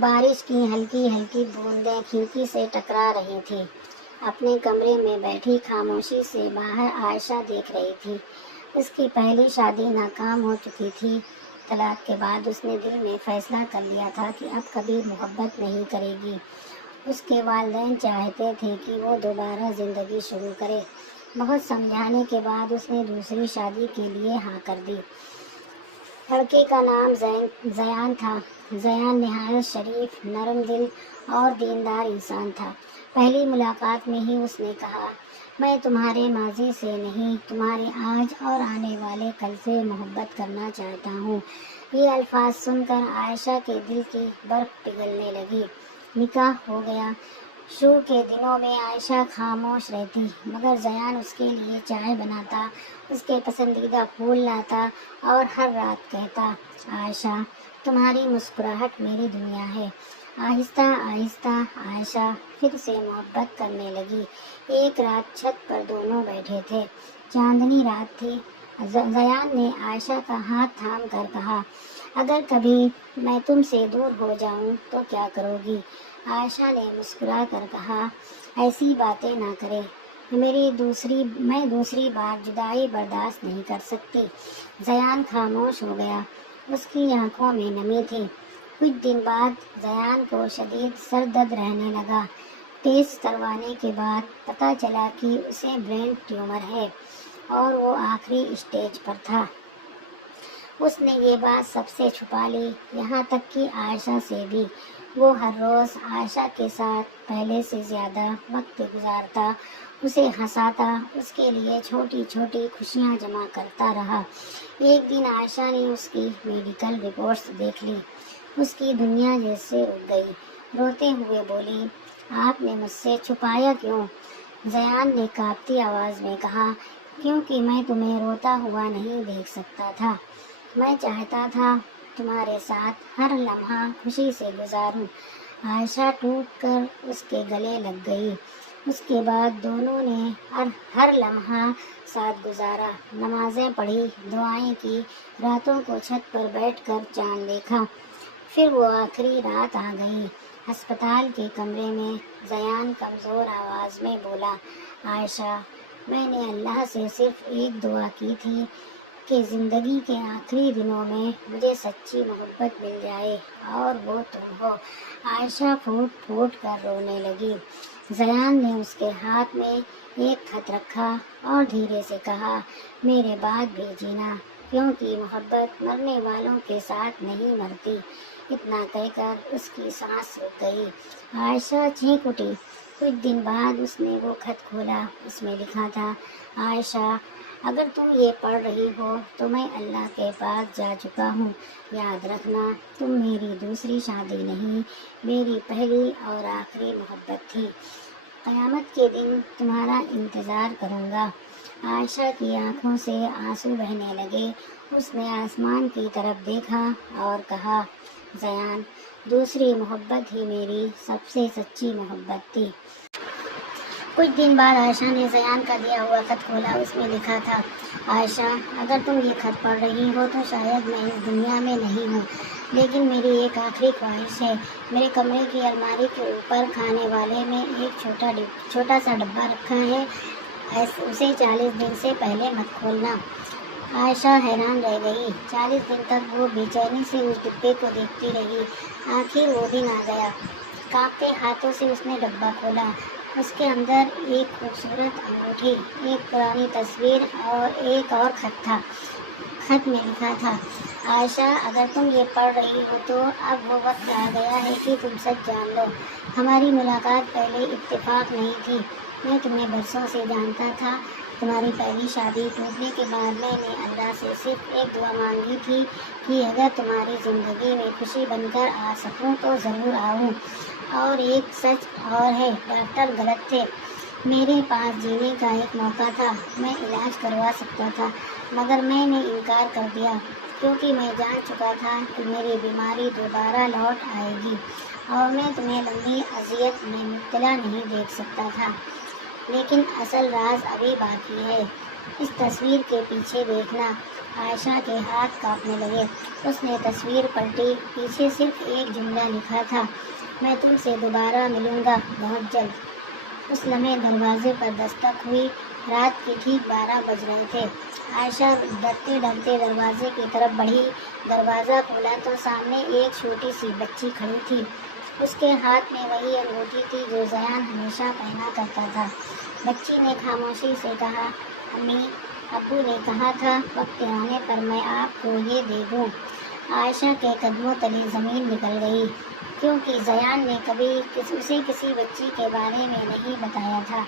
بارش کی ہلکی ہلکی بوندیں کھڑکی سے ٹکرا رہی تھیں۔ اپنے کمرے میں بیٹھی خاموشی سے باہر عائشہ دیکھ رہی تھی۔ اس کی پہلی شادی ناکام ہو چکی تھی۔ طلاق کے بعد اس نے دل میں فیصلہ کر لیا تھا کہ اب کبھی محبت نہیں کرے گی۔ اس کے والدین چاہتے تھے کہ وہ دوبارہ زندگی شروع کرے۔ بہت سمجھانے کے بعد اس نے دوسری شادی کے لیے ہاں کر دی۔ لڑکے کا نام زیان تھا۔ زیان نہایت شریف، نرم دل اور دیندار انسان تھا۔ پہلی ملاقات میں ہی اس نے کہا، میں تمہارے ماضی سے نہیں، تمہارے آج اور آنے والے کل سے محبت کرنا چاہتا ہوں۔ یہ الفاظ سن کر عائشہ کے دل کی برف پگھلنے لگی۔ نکاح ہو گیا۔ شروع کے دنوں میں عائشہ خاموش رہتی، مگر زیان اس کے لیے چائے بناتا، اس کے پسندیدہ پھول لاتا اور ہر رات کہتا، عائشہ تمہاری مسکراہٹ میری دنیا ہے۔ آہستہ آہستہ عائشہ پھر سے محبت کرنے لگی۔ ایک رات چھت پر دونوں بیٹھے تھے، چاندنی رات تھی۔ زیان نے عائشہ کا ہاتھ تھام کر کہا، اگر کبھی میں تم سے دور ہو جاؤں تو کیا کرو گی؟ عائشہ نے مسکرا کر کہا، ایسی باتیں نہ کرے، میں دوسری بار جدائی برداشت نہیں کر سکتی۔ زیان خاموش ہو گیا۔ اس کی آنکھوں میں نمی تھی۔ کچھ دن بعد زیان کو شدید سر درد رہنے لگا۔ ٹیسٹ کروانے کے بعد پتہ چلا کہ اسے برین ٹیومر ہے اور وہ آخری اسٹیج پر تھا۔ اس نے یہ بات سب سے چھپا لی، یہاں تک کہ عائشہ سے بھی۔ وہ ہر روز عائشہ کے ساتھ پہلے سے زیادہ وقت گزارتا، اسے ہنساتا، اس کے لیے چھوٹی چھوٹی خوشیاں جمع کرتا رہا۔ ایک دن عائشہ نے اس کی میڈیکل رپورٹس دیکھ لی۔ اس کی دنیا جیسے اٹھ گئی۔ روتے ہوئے بولی، آپ نے مجھ سے چھپایا کیوں؟ زیان نے کانپتی آواز میں کہا، کیونکہ میں تمہیں روتا ہوا نہیں دیکھ سکتا تھا۔ میں چاہتا تھا تمہارے ساتھ ہر لمحہ خوشی سے گزاروں۔ عائشہ ٹوٹ کر اس کے گلے لگ گئی۔ اس کے بعد دونوں نے ہر لمحہ ساتھ گزارا، نمازیں پڑھی، دعائیں کی، راتوں کو چھت پر بیٹھ کر چاند دیکھا۔ پھر وہ آخری رات آ گئی۔ ہسپتال کے کمرے میں زیان کمزور آواز میں بولا، عائشہ میں نے اللہ سے صرف ایک دعا کی تھی کہ زندگی کے آخری دنوں میں مجھے سچی محبت مل جائے، اور وہ تم ہو۔ عائشہ پھوٹ پھوٹ کر رونے لگی۔ زیان نے اس کے ہاتھ میں ایک خط رکھا اور دھیرے سے کہا، میرے بعد بھی جینا، کیونکہ محبت مرنے والوں کے ساتھ نہیں مرتی۔ اتنا کہہ کر اس کی سانس رک گئی۔ عائشہ چیخ اٹھی۔ کچھ دن بعد اس نے وہ خط کھولا۔ اس میں لکھا تھا، عائشہ اگر تم یہ پڑھ رہی ہو تو میں اللہ کے پاس جا چکا ہوں۔ یاد رکھنا، تم میری دوسری شادی نہیں، میری پہلی اور آخری محبت تھی۔ قیامت کے دن تمہارا انتظار کروں گا۔ عائشہ کی آنکھوں سے آنسو بہنے لگے۔ اس نے آسمان کی طرف دیکھا اور کہا، زیان دوسری محبت ہی میری سب سے سچی محبت تھی۔ کچھ دن بعد عائشہ نے زیان کا دیا ہوا خط کھولا۔ اس میں لکھا تھا، عائشہ اگر تم یہ خط پڑھ رہی ہو تو شاید میں اس دنیا میں نہیں ہوں، لیکن میری ایک آخری خواہش ہے۔ میرے کمرے کی الماری کے اوپر کھانے والے میں ایک چھوٹا سا ڈبہ رکھا ہے، اسے 40 دن سے پہلے مت کھولنا۔ عائشہ حیران رہ گئی۔ 40 دن تک وہ بے چینی سے اس ڈبے کو دیکھتی رہی۔ آخر وہ دن آ گیا۔ کانپتے ہاتھوں سے اس نے ڈبہ کھولا۔ اس کے اندر ایک خوبصورت انگوٹھی، ایک پرانی تصویر اور ایک اور خط تھا۔ خط میں لکھا تھا، عائشہ اگر تم یہ پڑھ رہی ہو تو اب وہ وقت آ گیا ہے کہ تم سچ جان لو۔ ہماری ملاقات پہلے اتفاق نہیں تھی، میں تمہیں برسوں سے جانتا تھا۔ تمہاری پہلی شادی ٹوٹنے کے بعد میں نے اللہ سے صرف ایک دعا مانگی تھی کہ اگر تمہاری زندگی میں خوشی بن کر آ سکوں تو ضرور آؤں۔ اور ایک سچ اور ہے، ڈاکٹر غلط تھے۔ میرے پاس جینے کا ایک موقع تھا، میں علاج کروا سکتا تھا، مگر میں نے انکار کر دیا، کیونکہ میں جان چکا تھا کہ میری بیماری دوبارہ لوٹ آئے گی اور میں تمہیں لمبی اذیت میں مبتلا نہیں دیکھ سکتا تھا۔ لیکن اصل راز ابھی باقی ہے۔ اس تصویر کے پیچھے دیکھنا، عائشہ کے ہاتھ کانپنے لگے۔ اس نے تصویر پلٹی، پیچھے صرف ایک جملہ لکھا تھا، میں تم سے دوبارہ ملوں گا بہت جلد۔ اس لمحے دروازے پر دستک ہوئی، رات کے ٹھیک 12 بج رہے تھے۔ عائشہ ڈرتے ڈرتے دروازے کی طرف بڑھی، دروازہ کھولا تو سامنے ایک چھوٹی سی بچی کھڑی تھی۔ اس کے ہاتھ میں وہی انگوٹھی تھی جو زیان ہمیشہ پہنا کرتا تھا۔ بچی نے خاموشی سے کہا، امی، ابو نے کہا تھا وقت آنے پر میں آپ کو یہ دے دوں۔ عائشہ کے قدموں تلے زمین نکل گئی، کیونکہ زیان نے کبھی اسے کسی بچی کے بارے میں نہیں بتایا تھا۔